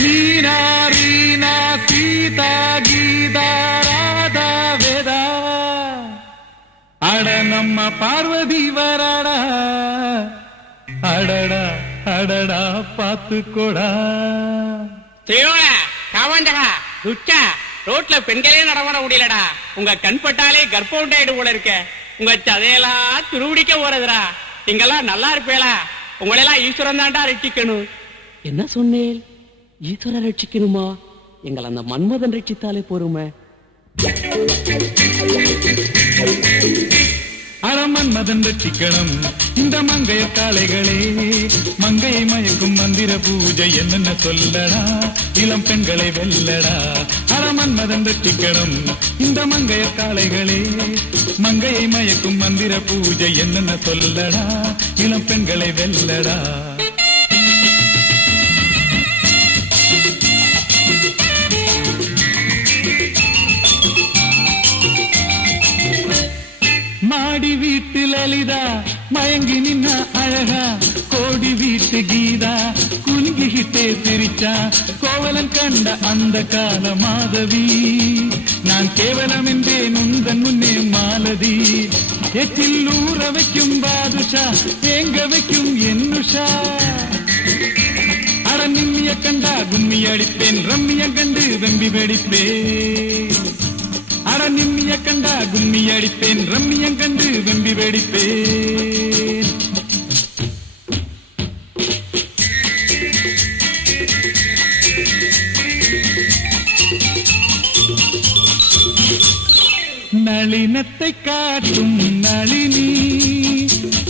ரீனா ரீனா சீதா கீதா ராதா வேதா அட நம்ம பார்வதி வராடா அடடா அடடா பாத்துக்கோடா. காவண்டகா துச்சா ரோட்ல பெண்களே நடமாட முடியலடா. உங்க கண் பட்டாலே கர்ப்பம் உண்டாயிடு போல இருக்க. உங்க சதையெல்லாம் துருவிடிக்க போறதுடா. நீங்கெல்லாம் நல்லா இருப்பேளா? உங்களெல்லாம் ஈஸ்வரன் தாண்டா ரட்சிக்கணும். என்ன சொன்னேன்? ஈஸ்வரன் ரட்சிக்கணுமா? எங்களை அந்த மன்மதன் ரட்சித்தாலே போருமே. மன்மதன் ரட்சிக்கணும் இந்த மங்கைய காளைகளே. மங்கையை மயக்கும் மந்திர பூஜை என்னென்ன சொல்லடா, இளம் பெண்களை வெல்லடா. மன்மதன் ரட்சிக்கணும் இந்த மங்கைய காளைகளே. மங்கையை மயக்கும் மந்திர பூஜை என்னென்ன சொல்லடா, இளம் பெண்களை வெல்லடா. மாடி வீட்டு லலிதா மயங்கி நின்ன அழகா, கோடி வீட்டு கீதா குலுங்கிகிட்டே சிரிச்சா. கோவலன் கண்ட அந்த கால மாதவி, நான் கேவலம் என்றேன் உந்தன் முன்னே மாலதி. எச்சில் ஊற வைக்கும் பாதுஷா, ஏங்க வைக்கும் என்னுஷா. அட நிம்மிய கண்டா கும்மி அடிப்பேன், ரம்மிய கண்டு வெம்பி வெடிப்பேன். அட நிம்மிய கண்டா கும்மி அடிப்பேன், ரம்மியம் கண்டு வெம்பி வெடிப்பேன். நளினத்தை காட்டும் நளினி,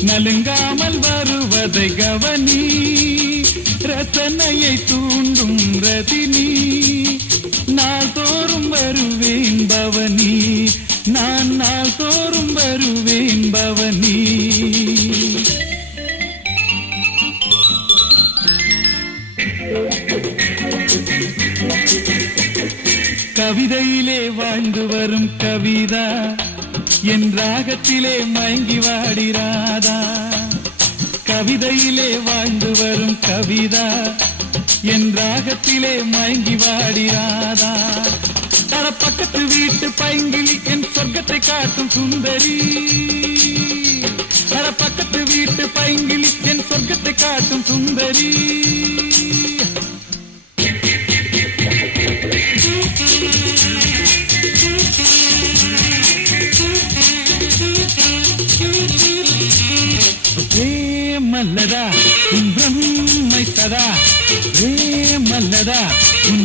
நலுங்காமல் வருவதை கவனி. ரசனையை தூண்டும் ரதினி, நாள் தோறும் வருவேன் பவனி. நான் நாள் தோறும் வருவேன் பவனி. கவிதையிலே வாழ்ந்து வரும் கவிதா, என் ராகத்திலே மயங்கி வாடிராதா. கவிதையிலே வாழ்ந்து வரும் கவிதா, என் ராகத்திலே மயங்கி வாடிராதா. தர பக்கத்து வீட்டு பைங்கிளி என் சொர்க்கத்தை காட்டும் சுந்தரி. தர பக்கத்து வீட்டு பைங்கிளி என் சொர்க்கத்தை காட்டும் சுந்தரி. மல்லதா பிரம்மை சதா, மல்லதா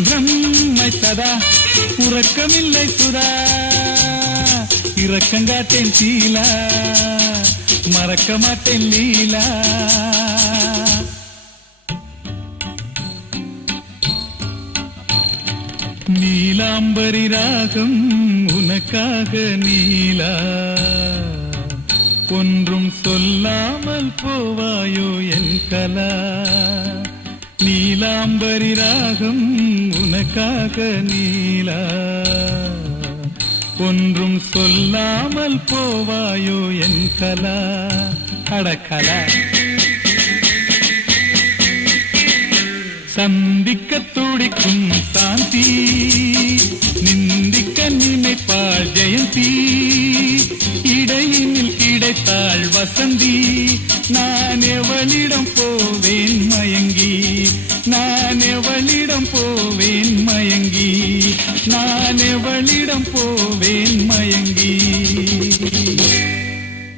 பிரம்மை சதா. உறக்கமில்லை சுதா, இரக்கங்காட்டேன் சீலா, மறக்க மாட்டேன் லீலா. நீலாம்பரி ராகம் உனக்காக நீலா, ஒன்றும் சொல்லாமல் போவாயோ என் கலா. நீலாம்பரி ராகம் உனக்காக நீலா, ஒன்றும் சொல்லாமல் போவாயோ என் கலா. அடக்கலா சந்திக்க துடிக்கும் சாந்தி, நிந்திக்க நினைப்பாள் ஜெயந்தி. இடையினில் கிடைத்தாள் வசந்தி, நான் எவளிடம் போவேன் மயங்கி. நான் எவளிடம் போவேன் மயங்கி. நான் எவளிடம் போவேன் மயங்கி.